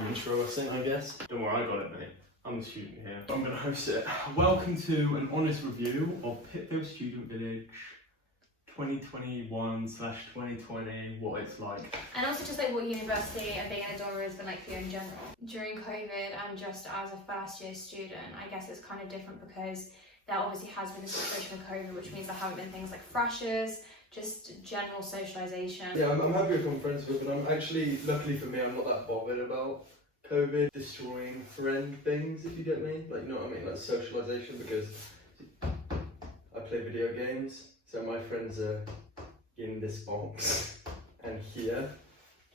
you intro us in, I guess. Don't worry, I got it, mate. I'm the student here. I'm going to host it. Welcome to an honest review of Pittville Student Village 2021/2020, what it's like. And also just like what university and being in a dorm has been like for you in general. During COVID and just as a first year student, I guess it's kind of different because there obviously has been a situation with COVID, which means there haven't been things like freshers, just general socialisation. Yeah, I'm happy with I'm friends with, and I'm actually, luckily for me, I'm not that bothered about COVID destroying friend things, if you get me. Like, you know what I mean? Like socialisation, because I play video games, so my friends are in this box and here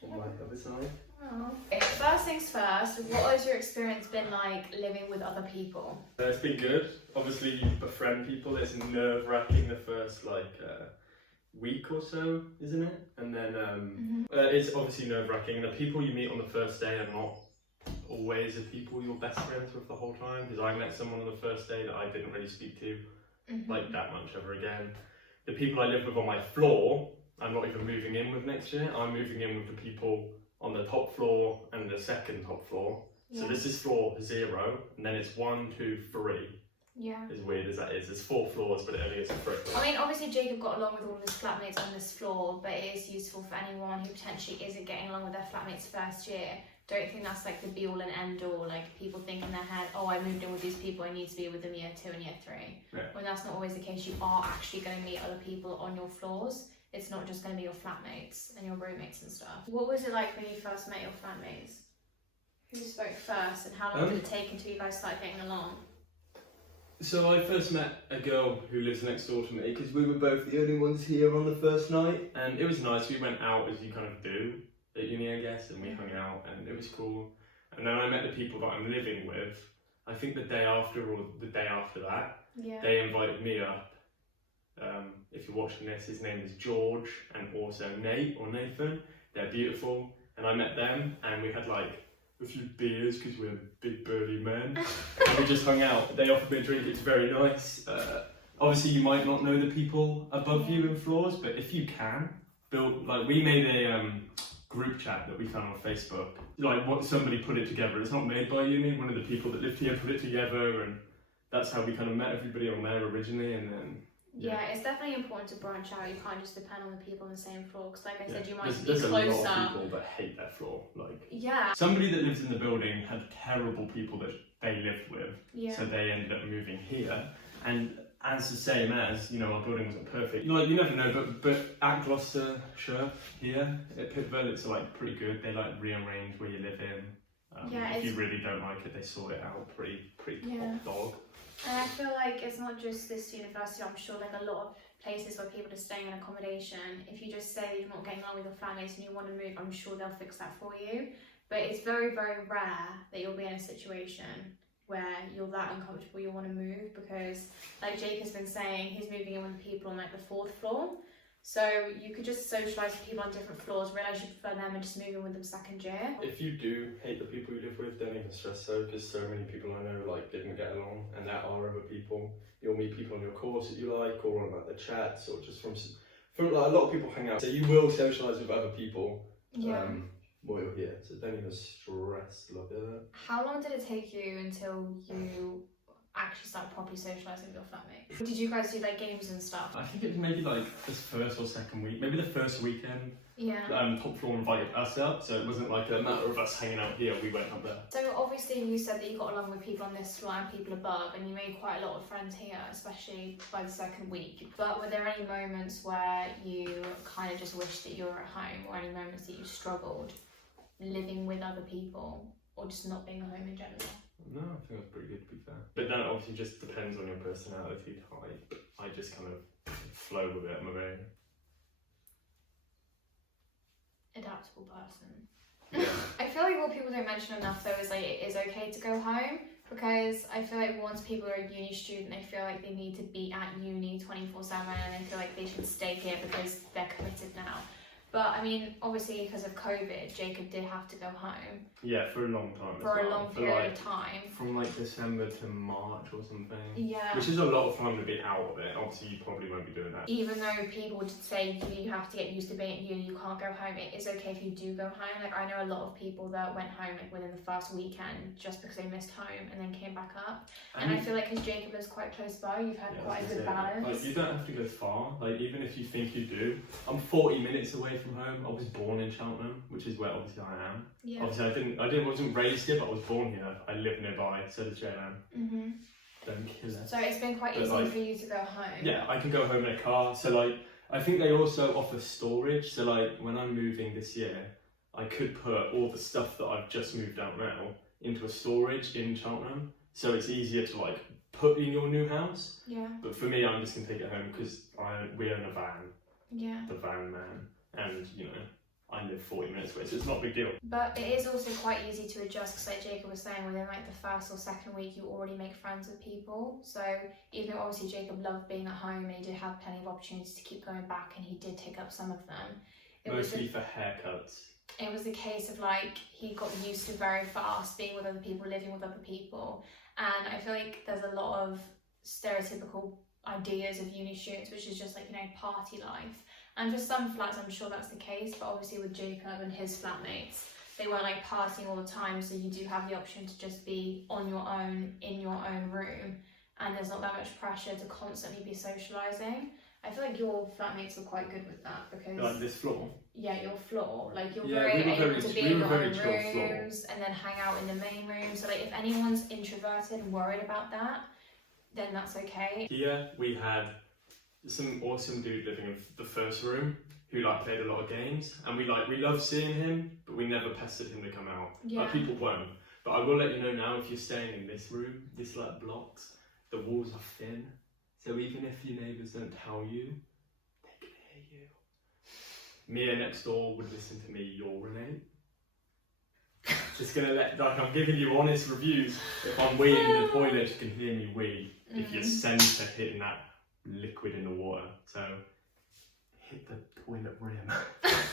on my other side. Oh. First things first, what has your experience been like living with other people? It's been good. Obviously, you befriend people. It's nerve-wracking the first week or so, isn't it? And then it's obviously nerve-wracking. The people you meet on the first day are not always the people you're best friends with the whole time. Because I met someone on the first day that I didn't really speak to like that much ever again. The people I live with on my floor, I'm not even moving in with next year. I'm moving in with the people on the top floor and the second top floor. Yeah. So this is floor 0, and then it's 1, 2, 3. Yeah. As weird as that is, there's 4 floors, but it only is 3. I mean, obviously Jacob got along with all of his flatmates on this floor, but it is useful for anyone who potentially isn't getting along with their flatmates first year. Don't think that's like the be all and end all, like people think in their head, oh, I moved in with these people, I need to be with them year 2 and year 3. Yeah. When that's not always the case. You are actually going to meet other people on your floors. It's not just going to be your flatmates and your roommates and stuff. What was it like when you first met your flatmates? Who spoke first, and how long did it take until you guys started getting along? So I first met a girl who lives next door to me, Because we were both the only ones here on the first night. and it was nice. We went out as you kind of do at uni, I guess, and we hung out, and it was cool. And then I met the people that I'm living with. I think the day after or the day after that, they invited me up. If you're watching this, his name is George, and also Nate or Nathan. They're beautiful, and I met them, and we had like a few beers because we're big burly men, and we just hung out. They offered me a drink. It's very nice. Obviously, you might not know the people above you in floors, but if you can, we made a group chat that we found on Facebook. Like what somebody put it together. It's not made by uni. One of the people that lived here put it together, and that's how we kind of met everybody on there originally, and then. Yeah, it's definitely important to branch out. You can't just depend on the people on the same floor, because like I said, you might be there's closer. There's a lot of people that hate their floor. Yeah. Somebody that lives in the building had terrible people that they lived with, so they ended up moving here. And as the same as, our building wasn't perfect. You never know, but at Gloucestershire here, at Pittville, it's pretty good. They rearrange where you live in. If you really don't like it, they sort it out pretty top dog. And I feel like it's not just this university. I'm sure like a lot of places where people are staying in accommodation, if you just say you're not getting along with your flatmates and you want to move, I'm sure they'll fix that for you. But it's very, very rare that you'll be in a situation where you're that uncomfortable you want to move, because like Jake has been saying, he's moving in with people on like the 4th floor. So you could just socialise with people on different floors, realise you prefer them and just move in with them second year. If you do hate the people you live with, don't even stress so, because so many people I know didn't get along, and there are other people. You'll meet people on your course that you like, or on the chats, or just from a lot of people hang out. So you will socialise with other people while you're here, so don't even stress. Love it. How long did it take you until you actually start properly socialising with your flatmate? Did you guys do games and stuff? I think it was maybe this first or second week, maybe the first weekend. Yeah. Top floor invited us up, so it wasn't like a matter of us hanging out here, we went up there. So obviously you said that you got along with people on this floor and people above, and you made quite a lot of friends here, especially by the second week. But were there any moments where you kind of just wished that you were at home, or any moments that you struggled living with other people, or just not being at home in general? No, I think that's pretty good, to be fair. But that obviously just depends on your personality type. I just kind of flow with it. I'm a very adaptable person. I feel like what people don't mention enough though is it is okay to go home, because I feel like once people are a uni student, they feel like they need to be at uni 24/7, and they feel like they should stay here because they're committed now. But I mean, obviously because of COVID, Jacob did have to go home. Yeah, for a long time. For a long period of time. From like December to March or something. Yeah. Which is a lot of time to be out of it. Obviously, you probably won't be doing that. Even though people would say you have to get used to being here, you can't go home. It is okay if you do go home. Like I know a lot of people that went home like within the first weekend just because they missed home and then came back up. And I feel like because Jacob lives quite close by, you've had quite a good balance. Like you don't have to go far. Like even if you think you do, I'm 40 minutes away from home. I was born in Cheltenham, which is where obviously I am. Yeah. Obviously I wasn't raised here, but I was born here. I live nearby, so does Jaylan. Mhm. Don't kill us. So it's been quite easy for you to go home. Yeah, I can go home in a car. So like, I think they also offer storage. So like, when I'm moving this year, I could put all the stuff that I've just moved out now into a storage in Cheltenham. So it's easier to like put in your new house. Yeah. But for me, I'm just gonna take it home because we own a van. Yeah. The van man, and you know, I live 40 minutes away, so it's not a big deal. But it is also quite easy to adjust, because like Jacob was saying, within like the first or second week, you already make friends with people. So even though obviously Jacob loved being at home and he did have plenty of opportunities to keep going back, and he did take up some of them. Mostly for haircuts. It was a case of like, he got used to very fast being with other people, living with other people. And I feel like there's a lot of stereotypical ideas of uni students, which is just like, you know, party life. And for some flats, I'm sure that's the case, but obviously with Jacob and his flatmates, they weren't like partying all the time, so you do have the option to just be on your own, in your own room, and there's not that much pressure to constantly be socialising. I feel like your flatmates were quite good with that, because... Like this floor? Yeah, your floor. Like, you're yeah, very able to be in your own rooms and then hang out in the main room. So like, if anyone's introverted and worried about that, then that's okay. Here we had some awesome dude living in the first room who like played a lot of games, and we loved seeing him, but we never pestered him to come out. Yeah. Like people won't. But I will let you know now, if you're staying in this room, this like blocks, the walls are thin, so even if your neighbours don't tell you, they can hear you. Mia next door would listen to me urinate. Just gonna like I'm giving you honest reviews. If I'm weeing in the toilet, you can hear me wee. If your sense of hitting that liquid in the water, so hit the toilet rim.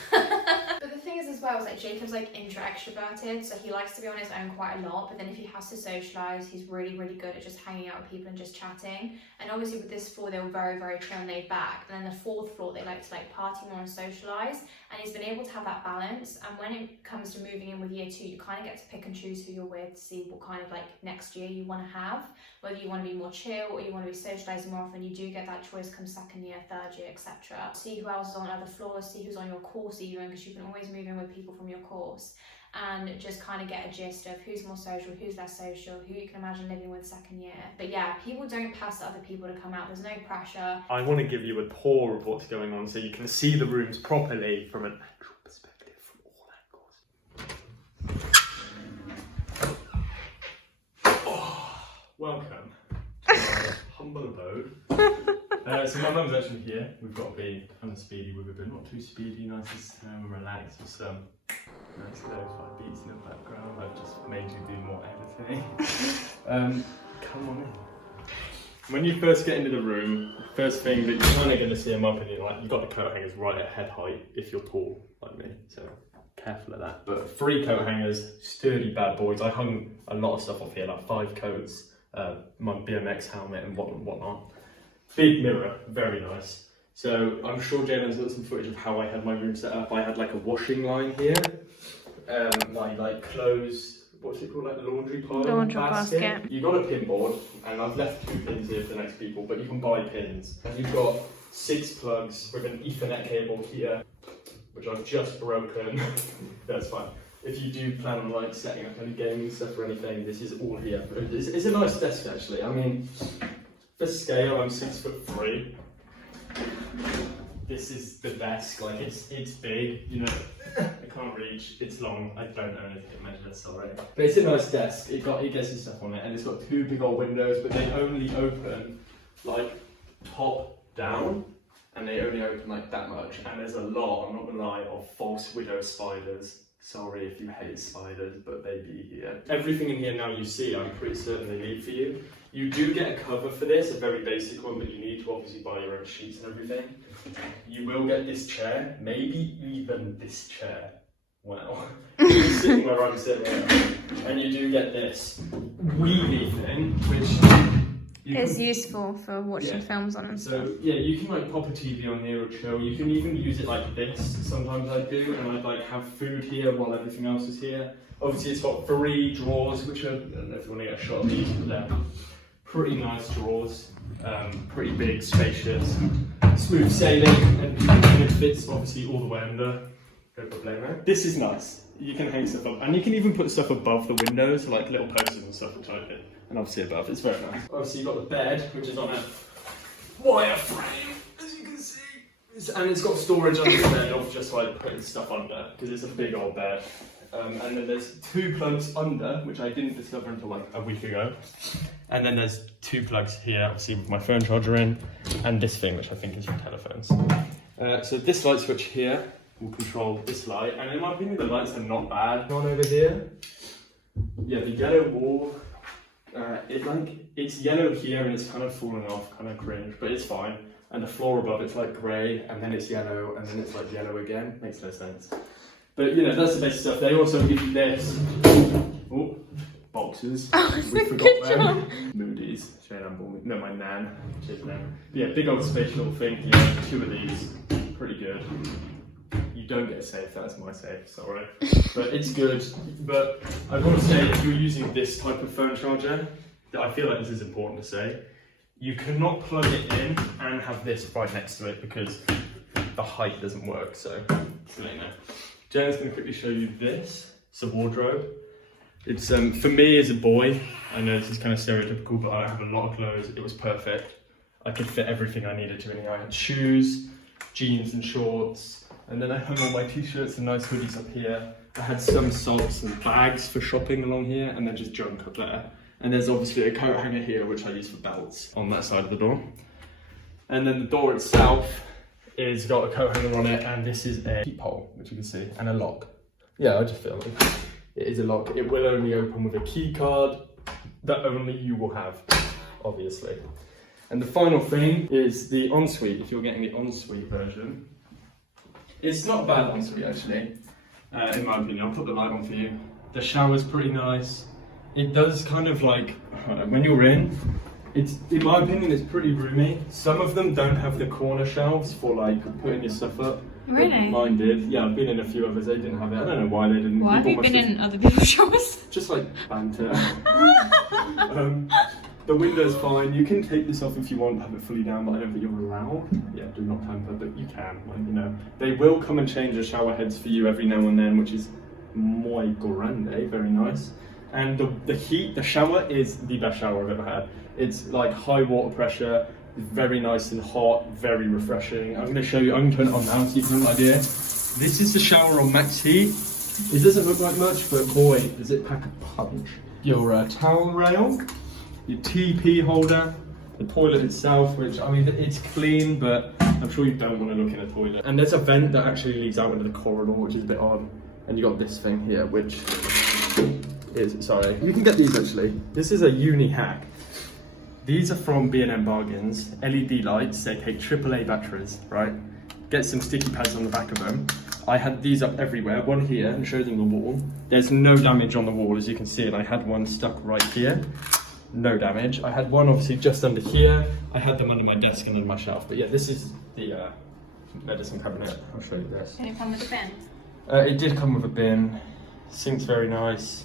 But the thing is as well, is like Jacob's like extroverted, so he likes to be on his own quite a lot, but then if he has to socialise, he's really good at just hanging out with people and just chatting. And obviously with this floor, they were very chill and laid back, and then the fourth floor, they like to like party more and socialise, and he's been able to have that balance. And when it comes to moving in with year 2, you kind of get to pick and choose who you're with to see what kind of like next year you want to have, whether you want to be more chill or you want to be socialising more often. You do get that choice come second year, third year, etc. See who else is on other floors, see who's on your course even, because you can always move in with people from your course, and just kind of get a gist of who's more social, who's less social, who you can imagine living with second year. But yeah, people don't pester other people to come out, there's no pressure. I want to give you a tour of what's going on so you can see the rooms properly from an actual perspective from all angles. Oh, welcome to our humble abode. So my mum's actually here. We've got to be kind of speedy with it, but not too speedy, nice and relaxed with some nice lo-fi beats in the background. I've just made you do more editing. Come on in. When you first get into the room, first thing that you're kind of going to see, in my opinion, like you've got the coat hangers right at head height if you're tall like me, so careful of that. But 3 coat hangers, sturdy bad boys. I hung a lot of stuff off here, like 5 coats, my BMX helmet and whatnot. Big mirror, very nice. So I'm sure Jaylan's got some footage of how I had my room set up. I had like a washing line here, my like clothes, what's it called, like the laundry pile? Laundry basket. You've got a pin board, and I've left 2 pins here for the next people, but you can buy pins. And you've got 6 plugs with an Ethernet cable here, which I've just broken. That's fine. If you do plan on like setting up any gaming stuff or anything, this is all here. It's a nice desk actually. I mean, for scale, I'm 6'3". This is the desk, like it's big, you know, I can't reach, it's long, I don't know anything to measure, sorry. But it's a nice desk, it gets some stuff on it, and it's got 2 big old windows, but they only open like top down, and they only open like that much, and there's a lot, I'm not gonna lie, of false widow spiders Sorry if you hate spiders, but they be here. Everything in here now you see, I'm pretty certain they need for you. You do get a cover for this, a very basic one, but you need to obviously buy your own sheets and everything. You will get this chair, maybe even this chair. Wow. You're sitting where I'm sitting here. And you do get this wheelie thing, which it's useful for watching films on and stuff. So yeah, you can like pop a TV on here or chill. You can even use it like this. Sometimes I do, and I'd like have food here while everything else is here. Obviously, it's got 3 drawers, which are, I don't know if you want to get a shot of these, but they're pretty nice drawers. Pretty big, spacious, smooth sailing, and it fits obviously all the way under. Go for playground. This is nice. You can hang stuff up, and you can even put stuff above the windows, like little posters and stuff, which I did. And obviously above, it's very nice. Obviously you've got the bed, which is on a wire frame, as you can see. And it's got storage under the bed of just like putting stuff under, because it's a big old bed. And then there's 2 plugs under, which I didn't discover until like a week ago. And then there's 2 plugs here, obviously with my phone charger in, and this thing, which I think is for telephones. So this light switch here will control this light, and in my opinion the lights are not bad. On over here, yeah, the yellow wall, it's yellow here and it's kind of falling off, kind of cringe, but it's fine. And the floor above it's like grey, and then it's yellow, and then it's like yellow again. Makes no sense. But you know, that's the basic stuff. They also give you this. Oh, boxes. Oh, we forgot them. Moody's. Jaylan bought me. No, my nan. Cheers, nan. Yeah, big old space little thing here. 2 of these. Pretty good. You don't get a safe, that's my safe, sorry. But it's good. But I want to say, if you're using this type of phone charger, I feel like this is important to say, you cannot plug it in and have this right next to it because the height doesn't work, so let you know. Jen's going to quickly show you this. It's a wardrobe. It's for me as a boy, I know this is kind of stereotypical, but I have a lot of clothes. It was perfect. I could fit everything I needed to in here. I had shoes, jeans and shorts, and then I hung all my t-shirts and nice hoodies up here. I had some socks and bags for shopping along here, and then just junk up there. And there's obviously a coat hanger here, which I use for belts on that side of the door. And then the door itself is got a coat hanger on it, and this is a peephole, which you can see, and a lock. Yeah, I just feel like it is a lock. It will only open with a key card that only you will have, obviously. And the final thing is the Ensuite, if you're getting the Ensuite version. It's not a bad Ensuite actually, in my opinion. I'll put the light on for you. The shower's pretty nice. It does kind of like, when you're in my opinion, it's pretty roomy. Some of them don't have the corner shelves for like putting your stuff up. Really? Mine did. Yeah, I've been in a few others, they didn't have it. I don't know why they didn't. Why have you been in other people's showers? Just like banter. The window's fine. You can take this off if you want, have it fully down, but I don't think you're allowed. Yeah, do not tamper, but you can. Like, you know, they will come and change the shower heads for you every now and then, which is muy grande, very nice. And the shower is the best shower I've ever had. It's like high water pressure, very nice and hot, very refreshing. I'm going to show you. I'm going to turn it on now so you can have an idea. This is the shower on max heat. It doesn't look like much, but boy, does it pack a punch. Your towel rail, your TP holder, the toilet itself, which, I mean, it's clean, but I'm sure you don't want to look in a toilet. And there's a vent that actually leads out into the corridor, which is a bit odd. And you got this thing here, which is, sorry, you can get these actually. This is a uni hack. These are from B&M Bargains, LED lights. They take AAA batteries, right? Get some sticky pads on the back of them. I had these up everywhere, one here, and show them the wall. There's no damage on the wall, as you can see, and I had one stuck right here. No damage. I had one obviously just under here. I had them under my desk and in my shelf. But yeah, this is the medicine cabinet. I'll show you this. Did it come with a bin? It did come with a bin. Sink's very nice,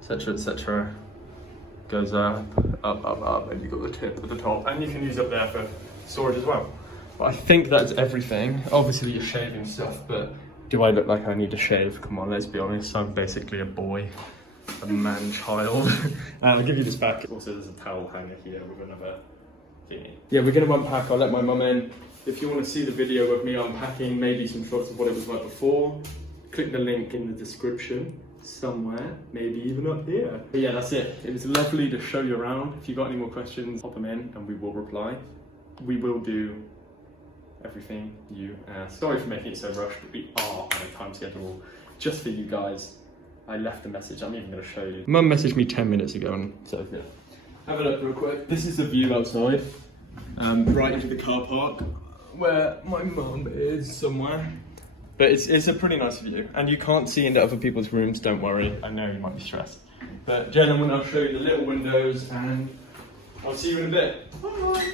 etc, etc. Goes up, and you've got the tip at the top, and you can use up there for storage as well. But I think that's everything. Obviously you're shaving stuff, but do I look like I need to shave? Come on, let's be honest, I'm basically a boy, a man-child. I'll give you this back. Also there's a towel hanger here with another thingy. Yeah, we're gonna unpack, I'll let my mum in. If you want to see the video of me unpacking, maybe some shots of what it was like before, click the link in the description. Somewhere, maybe even up here. But yeah, that's it. It was lovely to show you around. If you've got any more questions, pop them in and we will reply. We will do everything you ask. Sorry for making it so rushed, but we are on a time schedule just for you guys. I left a message. I'm even going to show you. Mum messaged me 10 minutes ago, and so yeah. Have a look real quick. This is the view outside, right into the car park, where my mum is somewhere. But it's a pretty nice view, and you can't see into other people's rooms. Don't worry. I know you might be stressed. But gentlemen, I'll show you the little windows, and I'll see you in a bit. Bye.